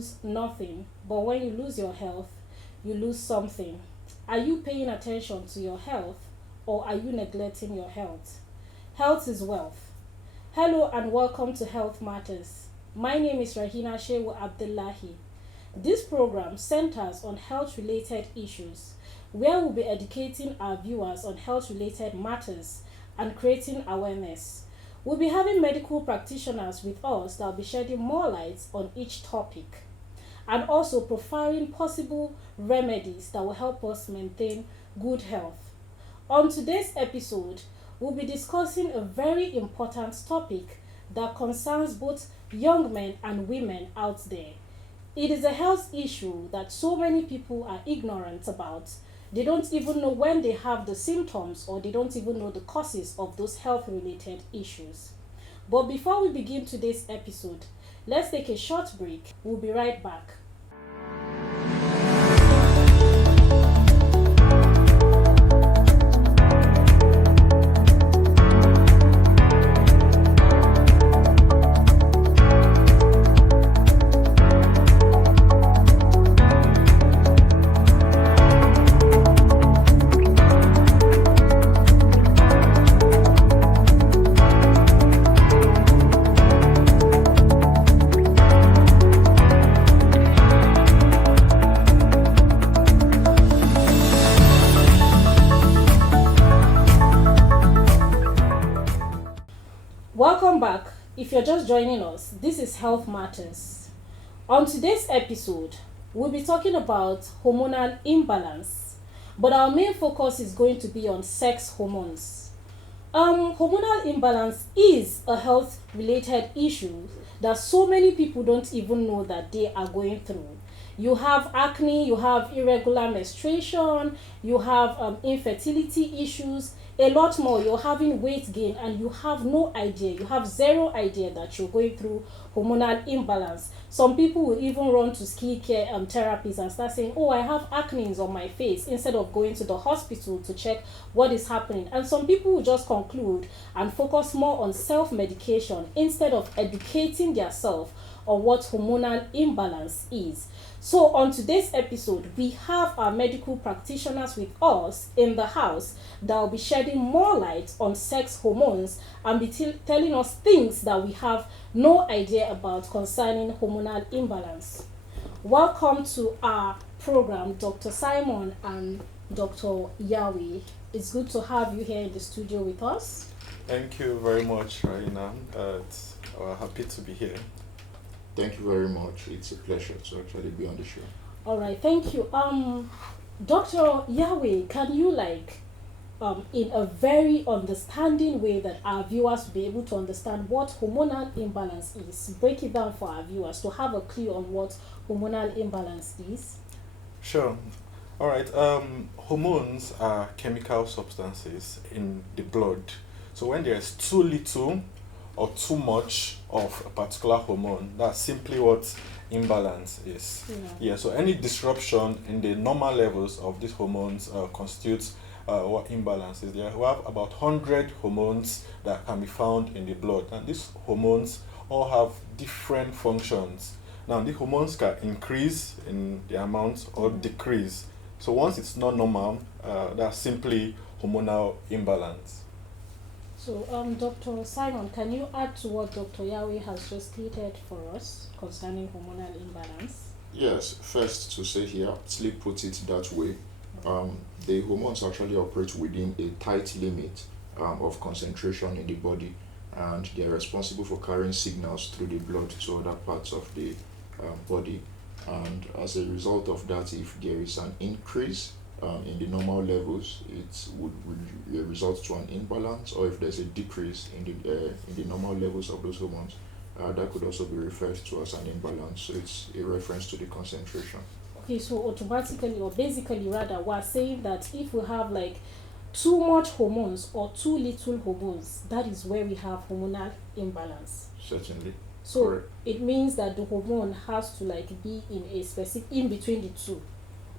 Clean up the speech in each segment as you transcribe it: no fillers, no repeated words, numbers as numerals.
lose nothing, but when you lose your health, you lose something. Are you paying attention to your health or are you neglecting your health? Health is wealth. Hello and welcome to Health Matters. My name is Rahina Shehu Abdullahi. This program centers on health-related issues where we'll be educating our viewers on health-related matters and creating awareness. We'll be having medical practitioners with us that will be shedding more light on each topic and also profiling possible remedies that will help us maintain good health. On today's episode, we'll be discussing a very important topic that concerns both young men and women out there. It is a health issue that so many people are ignorant about. They don't even know when they have the symptoms or they don't even know the causes of those health-related issues. But before we begin today's episode, let's take a short break. We'll be right back. Welcome back. If you're just joining us, this is Health Matters. On today's episode, we'll be talking about hormonal imbalance, but our main focus is going to be on sex hormones. Hormonal imbalance is a health-related issue that so many people don't even know that they are going through. You have acne, you have irregular menstruation, you have infertility issues, a lot more. You're having weight gain and you have no idea, you have zero idea that you're going through hormonal imbalance. Some people will even run to skincare therapies and start saying, oh, I have acne on my face, instead of going to the hospital to check what is happening. And some people will just conclude and focus more on self-medication instead of educating themselves on what hormonal imbalance is. So on today's episode, we have our medical practitioners with us in the house that will be shedding more light on sex hormones and be telling us things that we have no idea about concerning hormonal imbalance. Welcome to our program, Dr. Simon and Dr. Yahweh. It's good to have you here in the studio with us. Thank you very much, Raina. We're happy to be here. Thank you very much. It's a pleasure to actually be on the show. All right, thank you. Dr. Yahweh, can you in a very understanding way that our viewers will be able to understand what hormonal imbalance is, break it down for our viewers to have a clue on what hormonal imbalance is? Sure. All right. Hormones are chemical substances in the blood. So when there's too little or too much of a particular hormone, that's simply what imbalance is. Yeah, so any disruption in the normal levels of these hormones constitutes what imbalance is. We have about 100 hormones that can be found in the blood, and these hormones all have different functions. Now, the hormones can increase in the amount or decrease. So once it's not normal, that's simply hormonal imbalance. So, Dr. Simon, can you add to what Dr. Yahweh has just stated for us concerning hormonal imbalance? Yes, first to say here, Sleep puts it that way. The hormones actually operate within a tight limit of concentration in the body, and they are responsible for carrying signals through the blood to other parts of the body. And as a result of that, if there is an increase in the normal levels, it would result to an imbalance, or if there's a decrease in the normal levels of those hormones, that could also be referred to as an imbalance. So it's a reference to the concentration. Okay, so automatically or basically rather, we're saying that if we have too much hormones or too little hormones, that is where we have hormonal imbalance. Certainly. So correct. It means that the hormone has to be in a specific in between the two.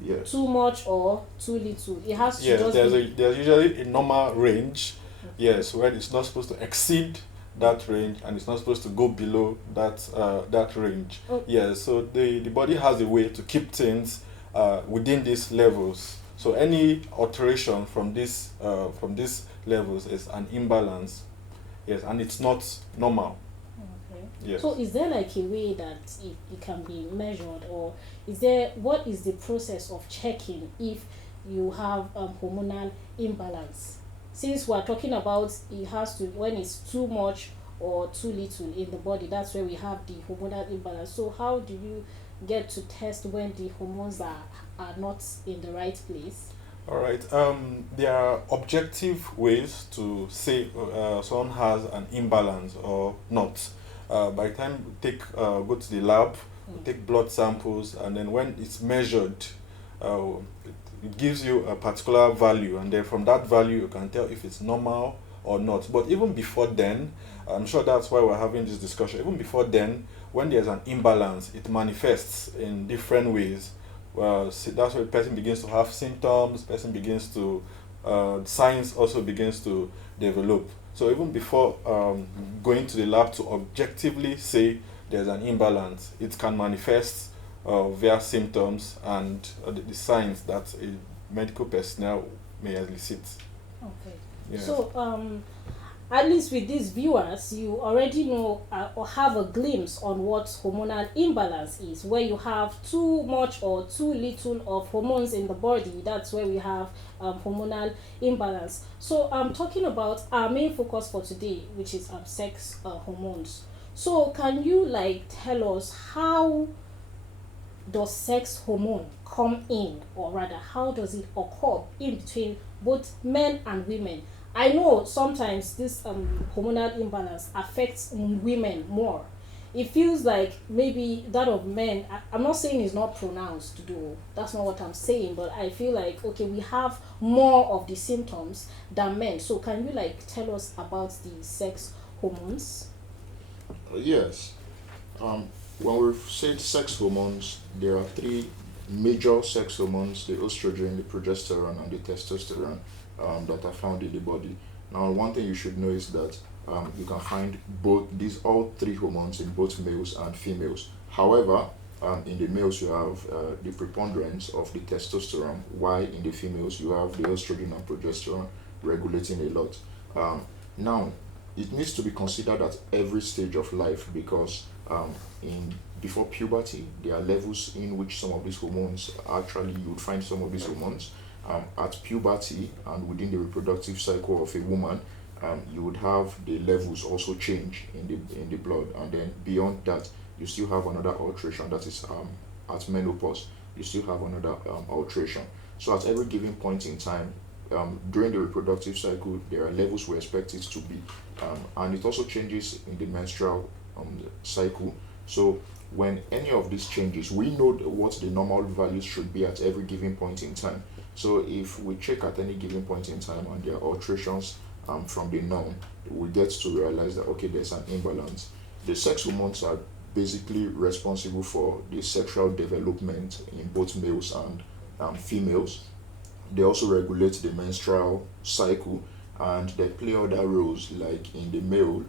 Yes. Too much or too little. It has to Yes, just there's usually a normal range, yes, where it's not supposed to exceed that range, and it's not supposed to go below that range. Oh. Yeah, so the body has a way to keep things within these levels. So any alteration from these levels is an imbalance. Yes, and it's not normal. Okay. Yes. So is there like a way that it can be measured, or what is the process of checking if you have hormonal imbalance? Since we're talking about it has to, when it's too much or too little in the body, that's where we have the hormonal imbalance. So how do you get to test when the hormones are not in the right place? All right. There are objective ways to say someone has an imbalance or not. By the time we go to the lab, we take blood samples, and then when it's measured, it gives you a particular value, and then from that value you can tell if it's normal or not. But even before then, I'm sure that's why we're having this discussion. Even before then, when there's an imbalance, it manifests in different ways. Well, that's where the person begins to have symptoms. Person begins to signs also begins to develop. So even before going to the lab to objectively say there's an imbalance, it can manifest via symptoms and the signs that a medical personnel may elicit. Okay. Yeah. So at least with these viewers, you already know or have a glimpse on what hormonal imbalance is, where you have too much or too little of hormones in the body. That's where we have hormonal imbalance. So I'm talking about our main focus for today, which is sex hormones. So can you like tell us, how does sex hormone come in, or rather how does it occur in between both men and women? I know sometimes this hormonal imbalance affects women more. It feels like maybe that of men, I'm not saying it's not pronounced though, that's not what I'm saying, but I feel like, okay, we have more of the symptoms than men. So can you like tell us about the sex hormones? Yes. When we've said sex hormones, there are three major sex hormones: the estrogen, the progesterone, and the testosterone, that are found in the body. Now, one thing you should know is that you can find all three hormones in both males and females. However, in the males you have the preponderance of the testosterone, while in the females you have the estrogen and progesterone regulating a lot. Now, it needs to be considered at every stage of life, because before puberty, there are levels in which some of these hormones, actually you would find some of these hormones at puberty, and within the reproductive cycle of a woman, you would have the levels also change in the blood, and then beyond that you still have another alteration, that is at menopause you still have another alteration. So at every given point in time, during the reproductive cycle, there are levels we expect it to be, and it also changes in the menstrual cycle. So when any of these changes, we know what the normal values should be at every given point in time. So if we check at any given point in time and there are alterations from the norm, we get to realize that, okay, there's an imbalance. The sex hormones are basically responsible for the sexual development in both males and females. They also regulate the menstrual cycle, and they play other roles, like in the male,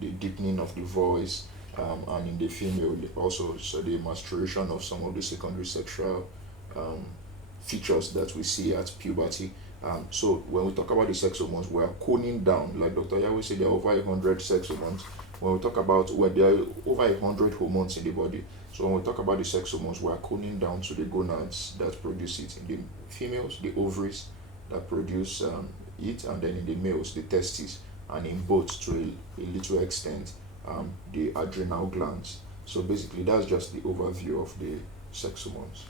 the deepening of the voice, and in the female also, so the maturation of some of the secondary sexual features that we see at puberty. So when we talk about the sex hormones, we are coning down, like Dr. Yahweh said, there are over 100 sex hormones. When we talk about, well, there are over 100 hormones in the body. So when we talk about the sex hormones, we are coning down to the gonads that produce it. In the females, the ovaries that produce it, and then in the males, the testes, and in both, to a little extent, the adrenal glands. So basically, that's just the overview of the sex hormones.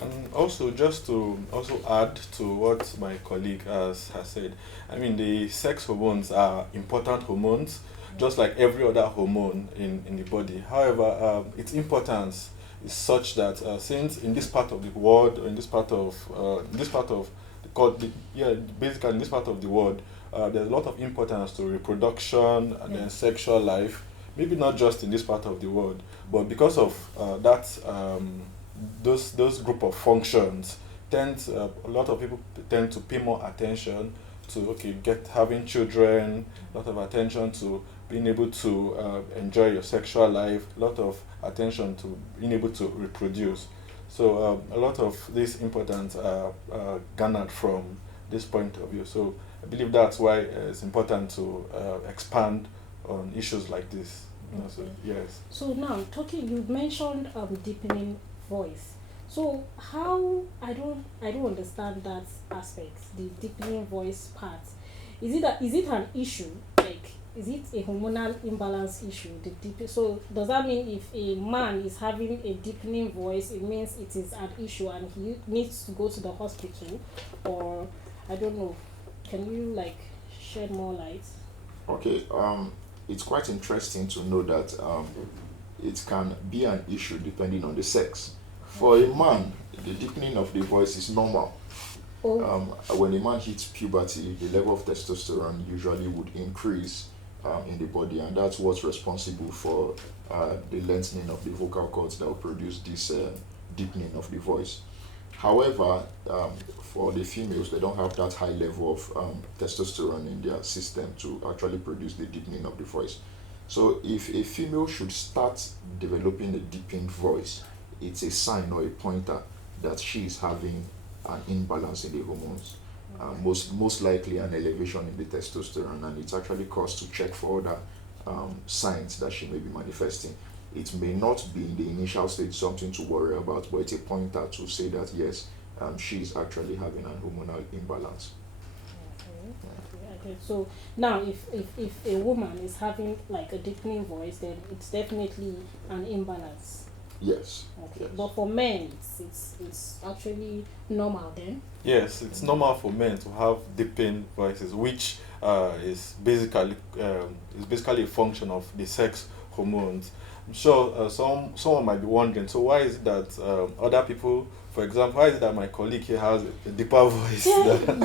And also, just to also add to what my colleague has said, I mean, the sex hormones are important hormones, just like every other hormone in the body. However, its importance is such that since in this part of the world, or in this part of basically in this part of the world, there's a lot of importance to reproduction and then sexual life. Maybe not just in this part of the world, but because of those group of functions, a lot of people tend to pay more attention to having children, a lot of attention to being able to enjoy your sexual life, a lot of attention to being able to reproduce. So a lot of this importance are garnered from this point of view. So I believe that's why it's important to expand on issues like this. So, yes. So now you mentioned deepening voice. So how I don't understand that aspect, the deepening voice part. Is it an issue? Like, is it a hormonal imbalance issue? So does that mean if a man is having a deepening voice, it means it is an issue and he needs to go to the hospital, or I don't know. Can you like shed more light? Okay. It's quite interesting to know that it can be an issue depending on the sex. For a man, the deepening of the voice is normal. When a man hits puberty, the level of testosterone usually would increase in the body, and that's what's responsible for the lengthening of the vocal cords that will produce this deepening of the voice. However, for the females, they don't have that high level of testosterone in their system to actually produce the deepening of the voice. So if a female should start developing a deepened voice, it's a sign or a pointer that she is having an imbalance in the hormones. Most likely an elevation in the testosterone, and it's actually cause to check for other signs that she may be manifesting. It may not be in the initial stage something to worry about, but it's a pointer to say that yes, she is actually having an hormonal imbalance. Okay. So now, if a woman is having like a deepening voice, then it's definitely an imbalance. Yes. Okay. Yes. But for men, it's actually normal then. Yes, it's normal for men to have deepened voices, which is basically a function of the sex hormones. I'm sure someone might be wondering, so why is it that other people, for example, why is it that my colleague here has a deeper voice than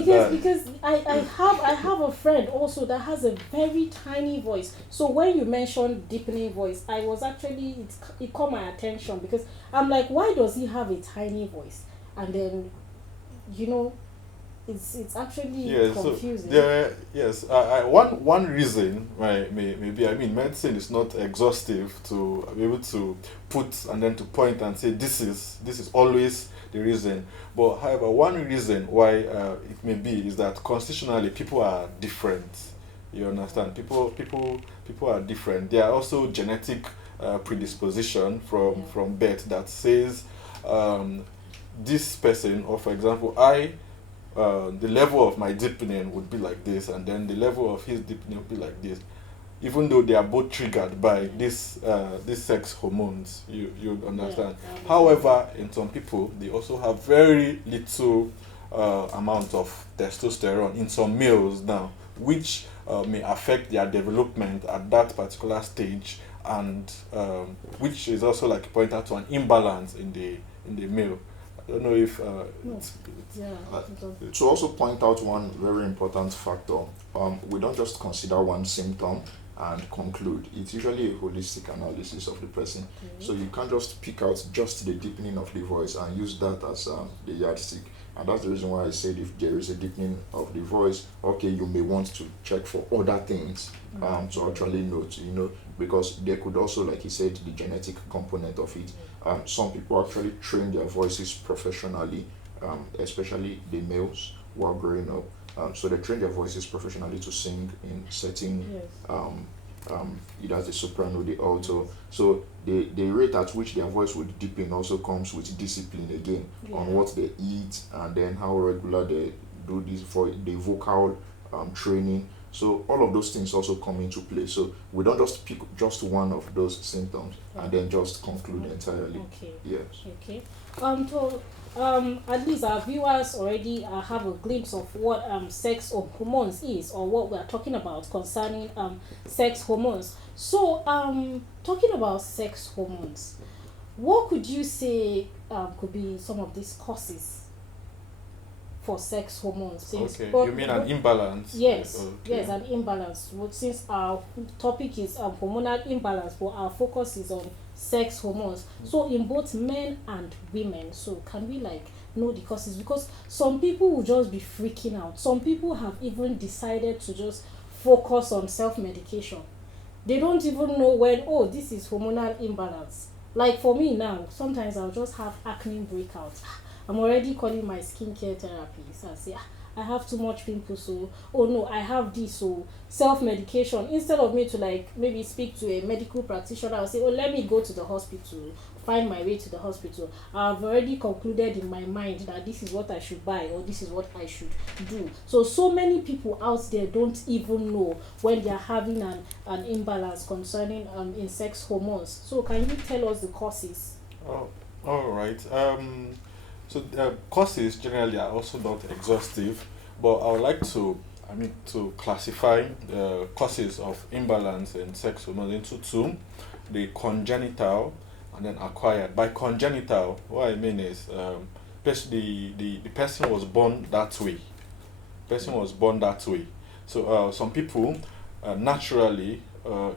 because I have a friend also that has a very tiny voice. So when you mentioned deepening voice, I was actually it caught my attention, because I'm like, why does he have a tiny voice? And then it's actually confusing. One reason, right, maybe, I mean, medicine is not exhaustive to be able to put and then to point and say this is always the reason. But however, one reason why it may be is that constitutionally people are different. You understand? People are different. There are also genetic predisposition from birth that says this person, or for example, the level of my deepening would be like this, and then the level of his deepening would be like this, even though they are both triggered by this sex hormones. You understand? Yeah. However, in some people, they also have very little amount of testosterone in some males now, which may affect their development at that particular stage, and which is also like a pointer to an imbalance in the male. I don't know if to also point out one very important factor, we don't just consider one symptom and conclude. It's usually a holistic analysis of the person. So you can't just pick out just the deepening of the voice and use that as the yardstick. And that's the reason why I said if there is a deepening of the voice, okay, you may want to check for other things to actually note, because there could also, like he said, the genetic component of it. Some people actually train their voices professionally, especially the males who are growing up. So they train their voices professionally to sing in certain, either the soprano, the alto. So the rate at which their voice would deepen also comes with discipline again on what they eat, and then how regular they do this for the vocal training. So all of those things also come into play. So we don't just pick just one of those symptoms and then just conclude entirely. Okay. Yes. Okay. So at least our viewers already have a glimpse of what sex hormones is, or what we are talking about concerning sex hormones. So talking about sex hormones, what could you say could be some of these causes for sex hormones? You mean an imbalance? Yes. Okay. Yes, an imbalance. Well, since our topic is hormonal imbalance, but our focus is on sex hormones. So in both men and women, so can we like know the causes, because some people will just be freaking out. Some people have even decided to just focus on self-medication. They don't even know when, oh, this is hormonal imbalance. Like for me now, sometimes I'll just have acne breakouts. I'm already calling my skincare therapist and say, I have too much pimples, so oh no, I have this, so self-medication. Instead of me to like maybe speak to a medical practitioner, I'll say, oh, let me go to the hospital, find my way to the hospital. I've already concluded in my mind that this is what I should buy or this is what I should do. So many people out there don't even know when they are having an imbalance concerning in sex hormones. So can you tell us the causes? Oh, all right. So courses generally are also not exhaustive, but I would like to, to classify the causes of imbalance in sex hormones into two: the congenital and then acquired. By congenital, what I mean is, the person was born that way. Person was born that way. So some people naturally,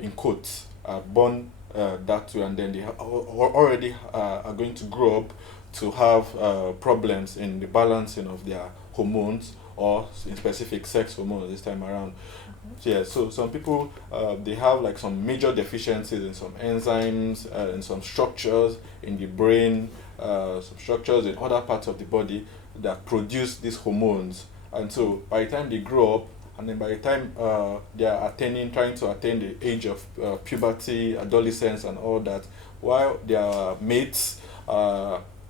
in quotes, are born that way, and then they already are going to grow up to have problems in the balancing of their hormones, or in specific sex hormones this time around. So, yeah, so some people they have like some major deficiencies in some enzymes, in some structures in the brain, some structures in other parts of the body that produce these hormones. And so by the time they grow up, and then by the time they are trying to attain the age of puberty, adolescence, and all that, while their mates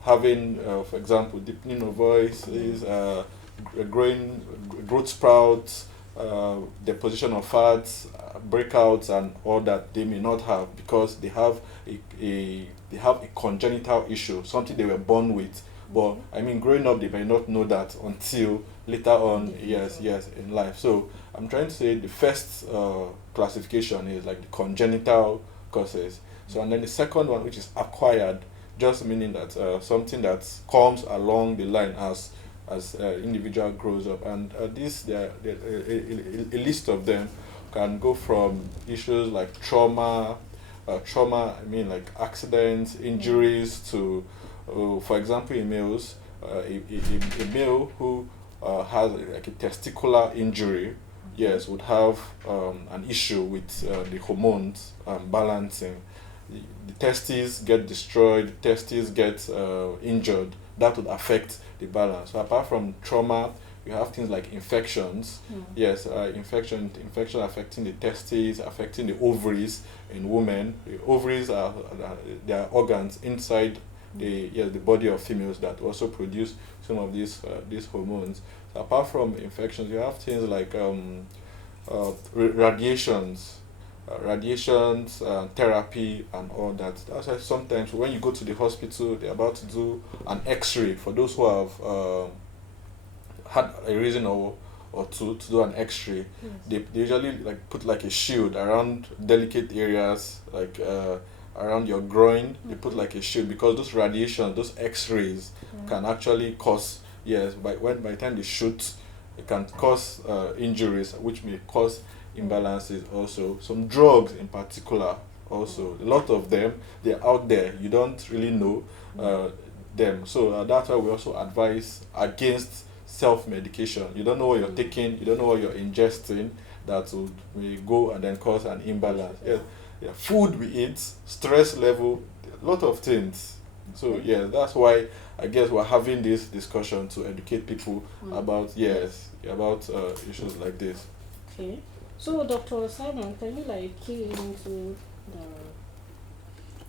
having, for example, deepening of voices, growing growth sprouts, deposition of fats, breakouts, and all that, they may not have, because they have a congenital issue, something they were born with. But I mean, growing up, they may not know that until later on, yes, in life. So I'm trying to say the first classification is like the congenital causes. So, and then the second one, which is acquired, just meaning that something that comes along the line as individual grows up. And a list of them can go from issues like trauma, I mean like accidents, injuries, to for example, in males, a male who has like a testicular injury, yes, would have an issue with the hormones balancing. The testes get destroyed, the testes get injured. That would affect the balance. So apart from trauma, you have things like infections. Yes, infection affecting the testes, affecting the ovaries in women. The ovaries are organs inside the body of females that also produce some of these hormones. So apart from infections, you have things like radiations, therapy, and all that. That's why sometimes when you go to the hospital, they're about to do an X-ray. For those who have had a reason or two to do an X-ray, they usually like put like a shield around delicate areas, like around your groin. They put like a shield, because those radiation, those X-rays can actually cause, yes, by the time they shoot, it can cause injuries, which may cause imbalances also. Some drugs in particular also, a lot of them, they're out there, you don't really know them. So that's why we also advise against self-medication. You don't know what you're taking, you don't know what you're ingesting, that may go and then cause an imbalance. Yeah, food we eat, stress level, a lot of things. So yeah, that's why I guess we're having this discussion to educate people about issues like this. Okay. So Dr. Simon, can you like key into the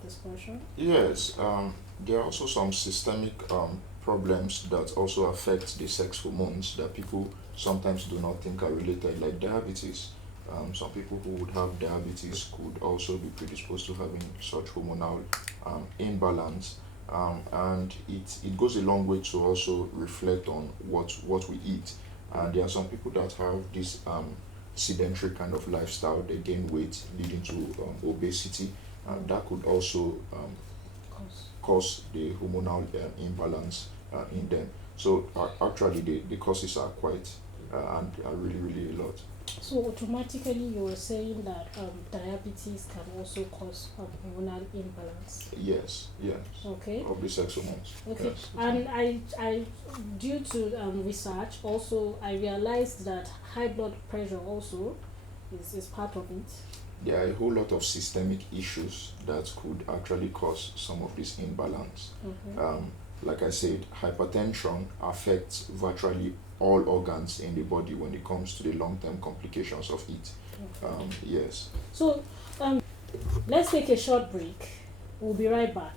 discussion? Yes, there are also some systemic problems that also affect the sex hormones that people sometimes do not think are related, like diabetes. Some people who would have diabetes could also be predisposed to having such hormonal imbalance, and it goes a long way to also reflect on what we eat. And there are some people that have this sedentary kind of lifestyle. They gain weight, leading to obesity, and that could also cause the hormonal imbalance in them. So actually, the causes are quite and are really, really a lot. So automatically you were saying that diabetes can also cause hormonal imbalance. Yes, yes. Okay. Of the sex hormones. Okay. Yes, And I due to research also I realized that high blood pressure also is part of it. there are a whole lot of systemic issues that could actually cause some of this imbalance. Like I said, hypertension affects virtually all organs in the body when it comes to the long-term complications of it. Yes. So let's take a short break. We'll be right back.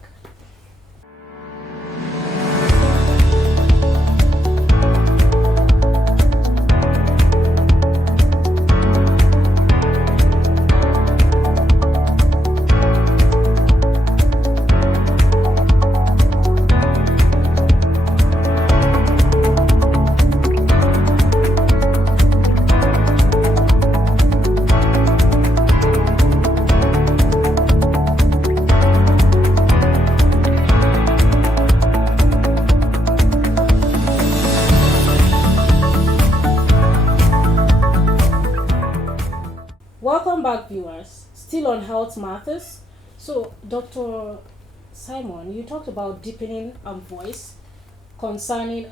Welcome back, viewers. Still on Health Matters. So, Dr. Simon, you talked about deepening voice concerning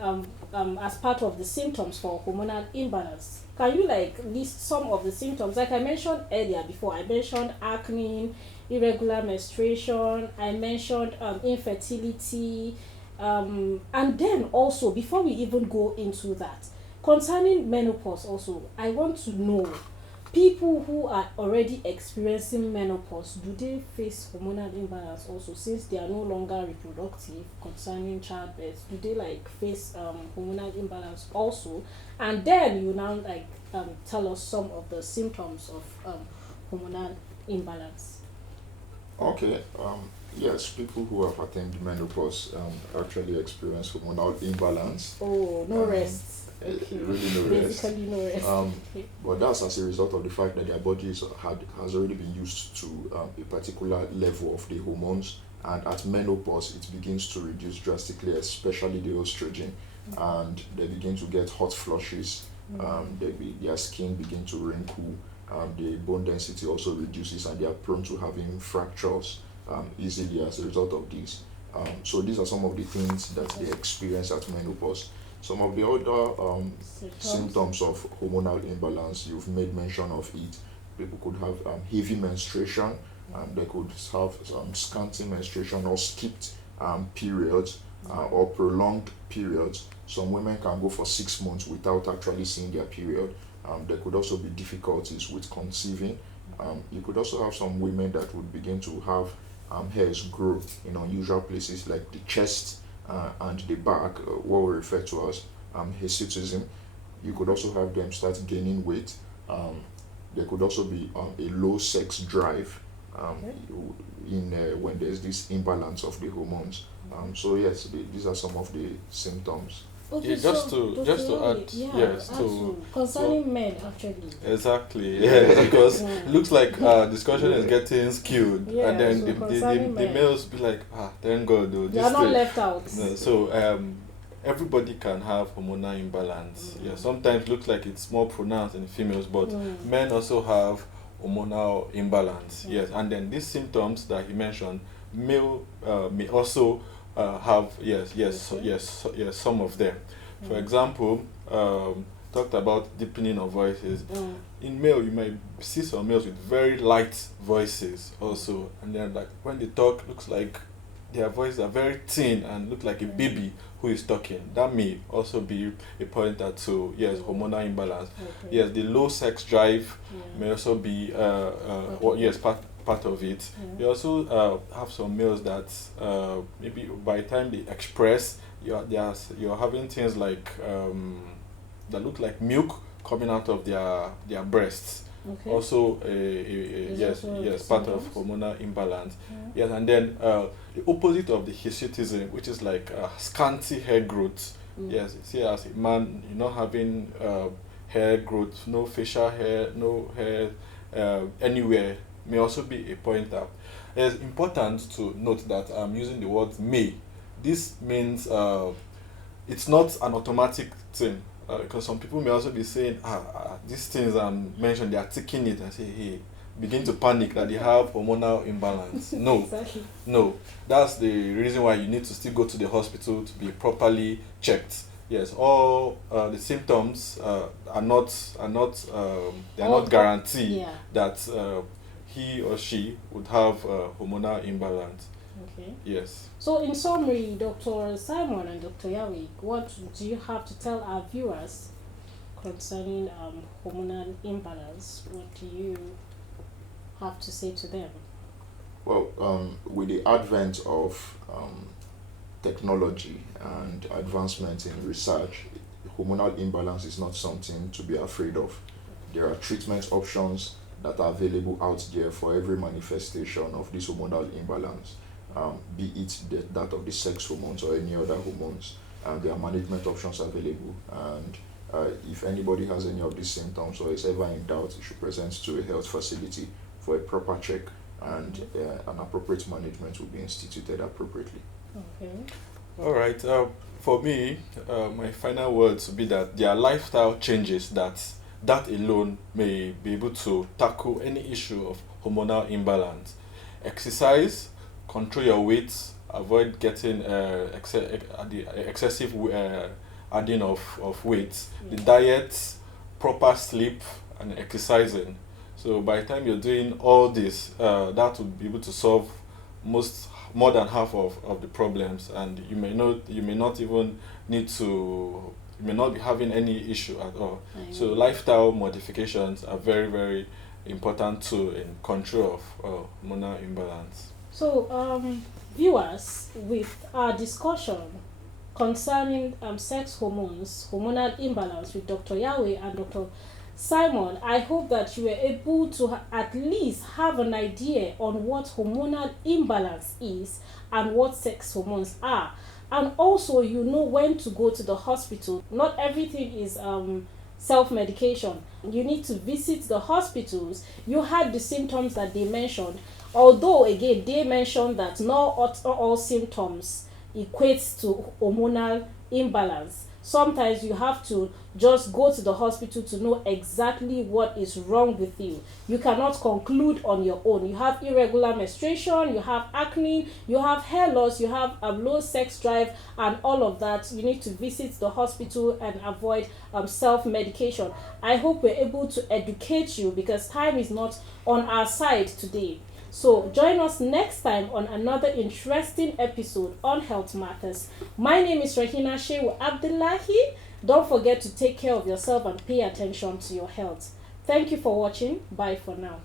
as part of the symptoms for hormonal imbalance. Can you list some of the symptoms? Like I mentioned earlier before, I mentioned acne, irregular menstruation, I mentioned infertility, and then also before we even go into that, concerning menopause also, I want to know, people who are already experiencing menopause, do they face hormonal imbalance also, since they are no longer reproductive concerning childbirth? Do they face hormonal imbalance also? And then you now tell us some of the symptoms of hormonal imbalance. Okay. Yes, people who have attained menopause actually experience hormonal imbalance. Oh, no rest. Okay. Really no rest. Basically no rest. Okay. But that's as a result of the fact that their bodies has already been used to a particular level of the hormones, and at menopause it begins to reduce drastically, especially the estrogen, and they begin to get hot flushes. Their skin begin to wrinkle. The bone density also reduces, and they are prone to having fractures easily as a result of this. So these are some of the things that they experience at menopause. Some of the other symptoms of hormonal imbalance, you've made mention of it. People could have heavy menstruation, they could have scanty menstruation or skipped periods or prolonged periods. Some women can go for 6 months without actually seeing their period. There could also be difficulties with conceiving. You could also have some women that would begin to have hairs grow in unusual places like the chest and the back, what we refer to as hirsutism. You could also have them start gaining weight. There could also be a low sex drive when there's this imbalance of the hormones. So yes, these are some of the symptoms. Okay, just so to add, concerning men actually. Exactly, yes, because it looks like discussion is getting skewed, and then so the males be like, thank God, though. They are not left out. No, so everybody can have hormonal imbalance. Yeah, sometimes looks like it's more pronounced in females, but men also have hormonal imbalance. Yes, and then these symptoms that he mentioned, male may also have some of them. For example, talked about deepening of voices. In male, you might see some males with very light voices also, and then when they talk, looks like their voices are very thin and look like a baby who is talking. That may also be a pointer to hormonal imbalance. Yes, the low sex drive may also be part of it. You also have some males that maybe by the time they express, you're having things like that look like milk coming out of their breasts. Okay. Also, part of symptoms. hormonal imbalance. Yes, and then the opposite of the hirsutism, which is like scanty hair growth. Yes, see, as a man, you're not having hair growth, no facial hair, no hair anywhere, may also be a pointer. It's important to note that I'm using the word may. This means it's not an automatic thing. because some people may also be saying, these things I'm mentioned, they are taking it and say, hey, begin to panic that they have hormonal imbalance. No, Exactly. no, that's the reason why you need to still go to the hospital to be properly checked. Yes, all the symptoms are not they are All- not guaranteed Yeah. that he or she would have hormonal imbalance. Okay. Yes. So, in summary, Dr. Simon and Dr. Yawik, what do you have to tell our viewers concerning hormonal imbalance? What do you have to say to them? Well, with the advent of technology and advancement in research, hormonal imbalance is not something to be afraid of. There are treatment options that are available out there for every manifestation of this hormonal imbalance, be it that of the sex hormones or any other hormones. There are management options available, and if anybody has any of these symptoms or is ever in doubt, you should present to a health facility for a proper check, and an appropriate management will be instituted appropriately. Okay. All right. For me, my final words would be that there are lifestyle changes that alone may be able to tackle any issue of hormonal imbalance. Exercise, control your weight, avoid getting excessive adding of weight. The diet, proper sleep, and exercising. So by the time you're doing all this, that would be able to solve more than half of the problems, and you may not even need to you may not be having any issue at all. So lifestyle modifications are very, very important too in control of hormonal imbalance. So, viewers, with our discussion concerning sex hormones, hormonal imbalance with Dr. Yahweh and Dr. Simon, I hope that you were able to at least have an idea on what hormonal imbalance is and what sex hormones are. And also, you know when to go to the hospital. Not everything is self-medication. You need to visit the hospitals. You had the symptoms that they mentioned. Although, again, they mentioned that not all symptoms equates to hormonal imbalance. Sometimes you have to just go to the hospital to know exactly what is wrong with you. You cannot conclude on your own. You have irregular menstruation, you have acne, you have hair loss, you have a low sex drive, and all of that. You need to visit the hospital and avoid self-medication. I hope we're able to educate you, because time is not on our side today. So join us next time on another interesting episode on Health Matters. My name is Rahina Shehu Abdullahi. Don't forget to take care of yourself and pay attention to your health. Thank you for watching. Bye for now.